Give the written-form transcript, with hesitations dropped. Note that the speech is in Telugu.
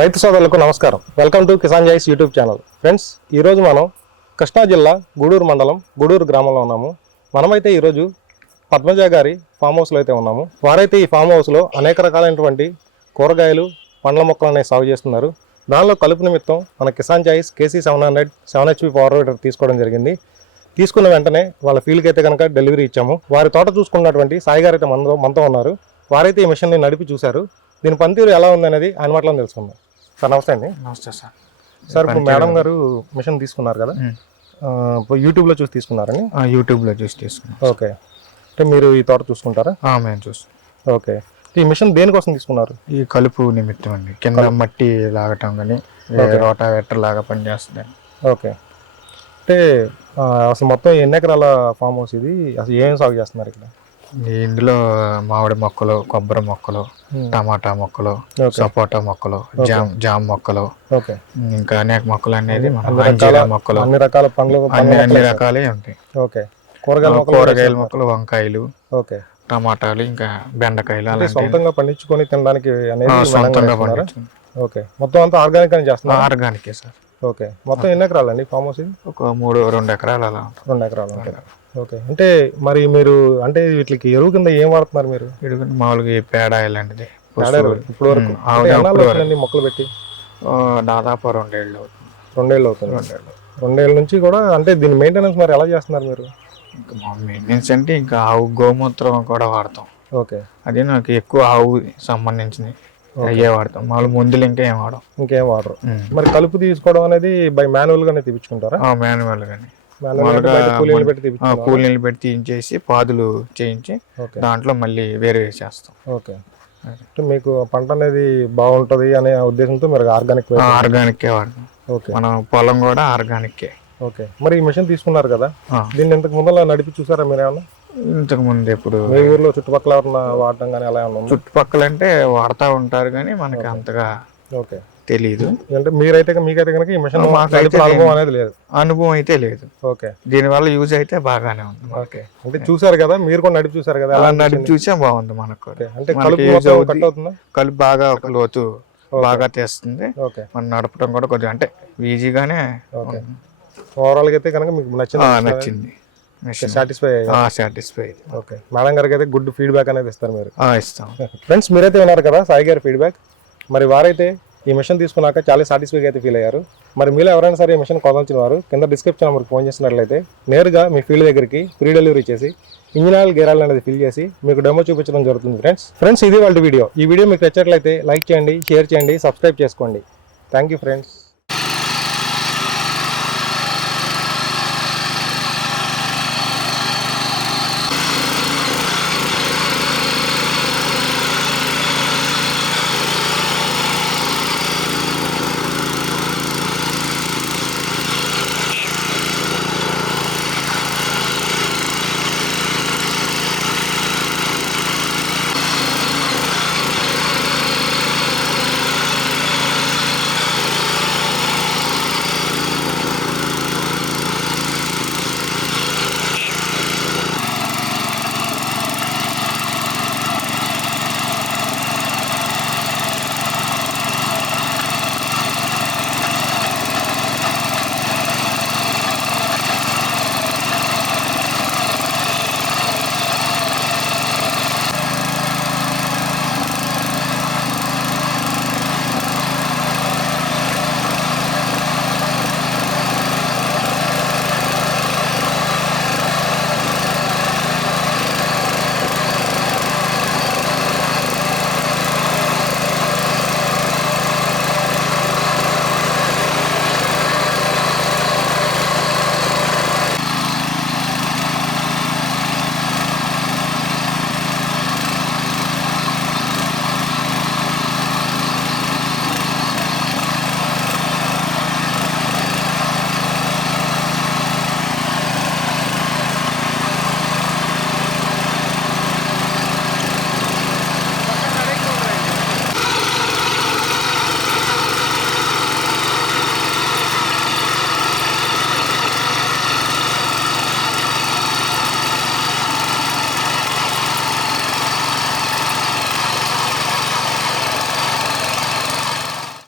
రైతు సోదరులకు నమస్కారం. వెల్కమ్ టు కిసాన్ జాయిస్ యూట్యూబ్ ఛానల్. ఫ్రెండ్స్, ఈరోజు మనం కృష్ణా జిల్లా గూడూరు మండలం గూడూరు గ్రామంలో ఉన్నాము. మనమైతే ఈరోజు పద్మజ గారి ఫామ్ హౌస్లో అయితే ఉన్నాము. వారైతే ఈ ఫామ్ హౌస్లో అనేక రకాలైనటువంటి కూరగాయలు, పండ్ల మొక్కలు సాగు చేస్తున్నారు. దానిలో కలుపు నిమిత్తం మన కిసాన్ జాయిస్ KC 700 7HP పవర్ వీడర్ తీసుకోవడం జరిగింది. తీసుకున్న వెంటనే వాళ్ళ ఫీల్డ్కి అయితే కనుక డెలివరీ ఇచ్చాము. వారి తోట చూసుకున్నటువంటి సాయి గారు అయితే మనతో ఉన్నారు. వారైతే ఈ మిషన్ని నడిపి చూశారు. దీని పనితీరు ఎలా ఉందనేది ఆయన మాటలో తెలుసుకుందాం. సార్ నమస్తే అండి. నమస్తే సార్. సార్ ఇప్పుడు మేడం గారు మిషన్ తీసుకున్నారు కదా, యూట్యూబ్లో చూసి తీసుకున్నారని? యూట్యూబ్లో చూసి తీసుకున్నాం. ఓకే, అంటే మీరు ఈ తోట చూసుకుంటారా? మేము చూస్తాం. ఓకే, ఈ మిషన్ దేనికోసం తీసుకున్నారు? ఈ కలుపు నిమిత్తం అండి, కింద మట్టి లాగటం కానీ రోటావేటర్ లాగా పనిచేస్తుంది. ఓకే, అంటే అసలు మొత్తం ఎన్ని ఎకరాల ఫామ్ హౌస్ ఇది? అసలు ఏం సాగు చేస్తున్నారు ఇక్కడ? ఇందులో మామిడి మొక్కలు, కొబ్బరి మొక్కలు, టమాటా మొక్కలు, సపోటా మొక్కలు, జామ్ మొక్కలు, ఇంకా అనేక మొక్కలు అనేది మొక్కలు, అన్ని రకాల పండ్లు అన్ని రకాలే ఉంటాయి. ఓకే, కూరగాయల మొక్కలు, వంకాయలు, ఓకే, టమాటాలు, ఇంకా బెండకాయలు అలా సొంతంగా పండించుకొని తినడానికి సొంతంగా పండించుకుని. ఓకే, మొత్తం అంతా ఆర్గానిక్ అని చేస్తున్నారు? ఆర్గానికే సార్. ఓకే, మొత్తం ఎన్ని ఎకరాలండి ఫామ్ హౌస్ ఇది? ఒక 2 ఎకరాలు అలా. 2 ఎకరాలు. ఓకే, అంటే మరి మీరు అంటే వీటికి ఎరువు కింద ఏం వాడుతున్నారు మీరు? మామూలుగా పేడ ఇలాంటిది ఇప్పుడు వరకు మొక్కలు పెట్టి దాదాపు 2 ఏళ్ళు అవుతుంది. 2 ఏళ్ళు అవుతుంది. 2 ఏళ్ళ నుంచి కూడా అంటే దీని మెయింటెనెన్స్ మరి ఎలా చేస్తున్నారు మీరు? ఇంకా మెయింటెనెన్స్ అంటే ఇంకా ఆవు గోమూత్రం కూడా వాడతాం. ఓకే, అది నాకు ఎక్కువ ఆవు సంబంధించినవి అయ్యే వాడతాం. మామూలు ముందులు ఇంకేం వాడరు. మరి కలుపు తీసుకోవడం అనేది బై మాన్యువల్ గానే తీపించుకుంటారా? మాన్యువల్ గానే, కూలీలు పెట్టి తీయించేసి పాదులు చేయించి దాంట్లో మళ్ళీ వేరే చేస్తాం. ఓకే, అంటే మీకు పంట అనేది బాగుంటది అనే ఉద్దేశంతో మీరు ఆర్గానిక్కే వాడతాం. ఓకే, మన పొలం కూడా ఆర్గానిక్కే. ఓకే, మరి ఈ మిషన్ తీసుకున్నారు కదా, దీన్ని ఇంతకు ముందు నడిపి చూసారా మీరు ఏమన్నా? ఇంతకు ముందు ఎప్పుడు మీ ఊర్లో చుట్టుపక్కల వాడటం కానీ అలా ఏమన్నా? చుట్టుపక్కల అంటే వాడుతూ ఉంటారు కానీ మనకి అంతగా ఓకే తెలీదు. అంటే మీకైతే కనుక ఈ మిషన్ అనుభవం అనేది లేదు? అనుభవం అయితే లేదు. ఓకే, దీనివల్ల యూజ్ అయితే బాగానే ఉంది. ఓకే, అంటే చూసారు కదా, మీరు కూడా నడిపి చూసారు కదా, అలా నడిపి చూసా బాగుంది మనకు. అంటే కలుపు బాగా లోతు బాగా తెస్తుంది. మనం నడపడం కూడా కొంచెం అంటే ఈజీగానే. ఓవరాల్ గా అయితే కనుక మీకు నచ్చింది? సాటిస్ఫై. ఓకే, మేడం గారికి అయితే గుడ్ ఫీడ్బ్యాక్ అనేది ఇస్తారు మీరు? ఇస్తాం. ఫ్రెండ్స్, మీరైతే విన్నారు కదా సాయి గారి ఫీడ్బ్యాక్. మరి వారైతే ఈ మిషన్ తీసుకున్నాక చాలా సాటిస్ఫై అయితే ఫీల్ అయ్యారు. మరి మీలో ఎవరైనా సరే ఈ మిషన్ కొనాల్సిన వారు కింద డిస్క్రిప్షన్ నెంబర్కి ఫోన్ చేసినట్లయితే నేరుగా మీ ఫీల్డ్ దగ్గరికి ఫ్రీ డెలివరీ చేసి ఇంజిన్ ఆయిల్, గేర్ ఆయిల్ అనేది ఫిల్ చేసి మీకు డెమో చూపించడం జరుగుతుంది. ఫ్రెండ్స్, ఇది వాళ్ళ వీడియో. ఈ వీడియో మీకు నచ్చినట్లయితే లైక్ చేయండి, షేర్ చేయండి, సబ్స్క్రైబ్ చేసుకోండి. Thank you friends.